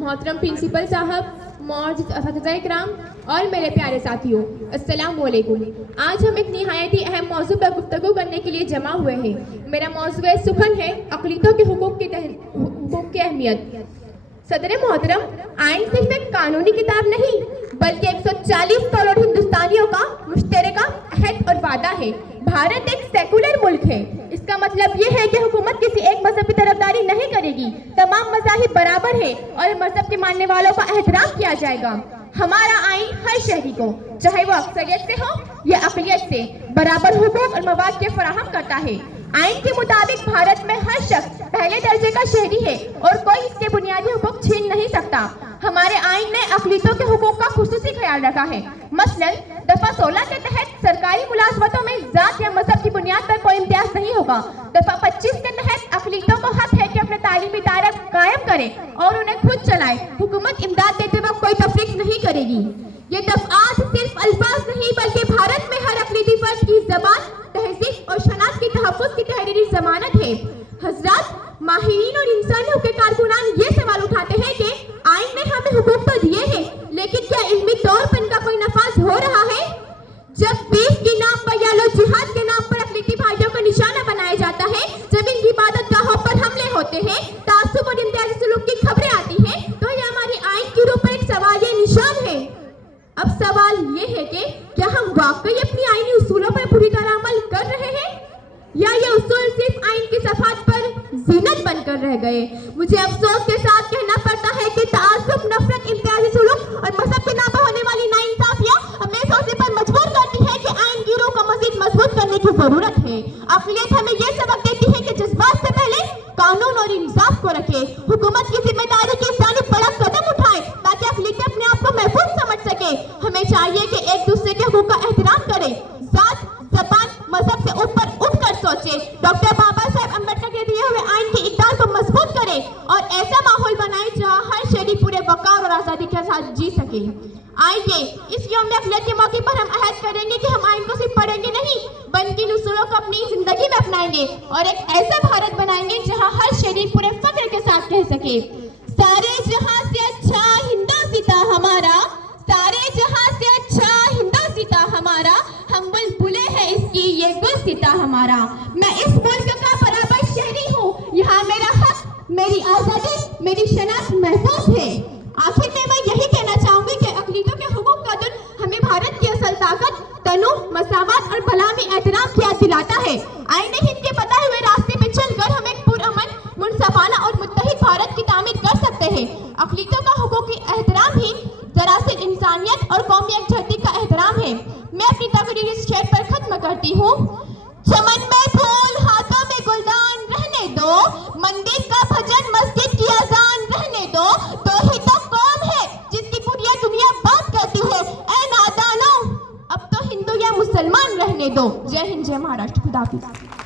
محترم प्रिंसिपल साहब, मौजूद असातिज़ा इकराम और मेरे प्यारे साथियों, अस्सलाम वालेकुम। आज हम एक निहायत ही अहम मौजू पर गुफ्तगू करने के लिए जमा हुए हैं। मेरा मौजू सुखन है अक़लियतों के हुकूक़ की अहमियत। सदर मोहतरम, आइन सिर्फ एक कानूनी किताब नहीं बल्कि 140 करोड़ हिंदुस्तानियों का मुश्तरका अहद और वादा है। भारत एक सेकुलर मुल्क है। इसका मतलब ये है कि हुकूमत किसी एक मजहब की तरफदारी नहीं करेगी। तमाम मज़ाहिब बराबर है और मजहब के मानने वालों का एहतराम किया जाएगा। हमारा आइन हर शहरी को, चाहे वो अक्सरियत से हो या अक़लियत से, बराबर हुकूक और मवाद के फराहम करता है। आइन के मुताबिक भारत में हर शख्स पहले दर्जे का शहरी है और कोई इसके बुनियादी हुकूक छीन नहीं सकता। हमारे आइन ने अक़लियतों के हुकूक का खुसूसी ख्याल रखा है। मसलन दफा 16 के तहत सरकारी मुलाजमतों में जात या मजहब की बुनियाद पर कोई इम्तियाज नहीं होगा। दफा 25 के तहत अक़लियतों को हक है कि अपने तालीमी इदारे कायम करें और उन्हें खुद चलाए। हुकूमत इमदाद देते वक्त कोई तफरीक नहीं करेगी। ये दफ़आत सिर्फ अल्फाज नहीं बल्कि भारत में हर अक़लियती फर्द की ज़बान, तहज़ीब और शनाख्त की तहफ़्फ़ुज़ की तहरीरी ज़मानत है। हज़रात, माहिरीन और इंसानी हुकूक़ कारकुनान ये सवाल उठाते हैं कि आइन ने हमें हुकूक तो दिए हैं, लेकिन क्या इल्मी तौर पर इनका कोई नफाज हो रहा है? जब पीस के नाम पर या लो जिहाद के नाम पर अक़लियती भाइयों को निशाना बनाया जाता है, जब इनकी इबादत गाहों पर हमले होते हैं, तासुब और इम्तियाजी सलूक की खबरें आती हैं, तो ये हमारी आइन की रूह पर एक सवाल ये निशान है। अब सवाल ये है कि क्या हम वाकई अपनी आईनी उसूलों पर पूरी तरह अमल कर रहे हैं या ये उसूल सिर्फ आइन की सफात पर ज़ीनत बनकर रह गए? मुझे अफसोस के साथ कहना पड़ता है कि तासुब, नफरत, इम्तियाजी सलूक और मजहब के नाम पर होने वाली नाइंसाफियां हमें सोचने पर मजबूर करती है कि आइन की रूह को मजीद मजबूत करने की जरूरत है। अक़लियत हमें ये सबक देती है कि जज्बात से पहले कानून और इंसाफ को रखे। हुकूमत की जिम्मेदारी की जानिब बड़ा कदम उठाए ताकि अक़लियत अपने आप को महफूज समझ सके। हमें चाहिए कि एक दूसरे के हुकूक का एहतराम करें, जात, ज़बान, मजहब से ऊपर उठकर सोचे। डॉक्टर बाबा साहेब अम्बेडकर के दिए हुए आइन की इक़दार को मजबूत करें और ऐसा माहौल बनाए जहाँ हर शहरी पूरे वक़ार और आज़ादी के साथ जी सके। आइए इस यौम अक़लियत के मौके पर हम अहद करेंगे कि हम आइन को सिर्फ पढ़ेंगे नहीं बल्कि इन उसूलों को अपनी जिंदगी में अपनाएंगे और एक ऐसा भारत बनाएंगे जहाँ हर शहरी पूरे फख्र के साथ कह सके, सारे जहां से अच्छा हिंदोसिता हमारा, सारे जहां से अच्छा हिंदोसिता हमारा, हम बुलबुले हैं इसकी ये गुलसिता हमारा। मैं इस मुल्क का बराबर शहरी हूँ, यहाँ मेरा हक, मेरी आज़ादी, मेरी शनाख्त महफूज है। आखिर में मैं यही कहना चाहूंगी कि अक़लियतों के हुकूक का दिन हमें भारत की असल ताकत, तनु, मसावत और भला में एहतराम की याद दिलाता है। आईने हिंद के बताए हुए रास्ते पे चलकर हम एक पुरअमन, मुनसफाना और मुत्तहिद भारत की तामीर कर सकते हैं। अक़लियतों का हुकूक की एहतराम ही दरअसल इंसानियत और कौमी यकजहती का एहतराम है। मैं अपनी तकरीर इस शेर पर खत्म करती हूँ। चमन में फूल, हाथों में गुलदान रहने दो, मंदिर का भजन, मस्जिद की अजान रहने दो, तो ही तो कौम है जिसकी पूरी दुनिया बात करती है। ऐ नादानो, अब तो हिंदू या मुसलमान रहने दो। जय हिंद, जय महाराष्ट्र, खुदा हाफिज़।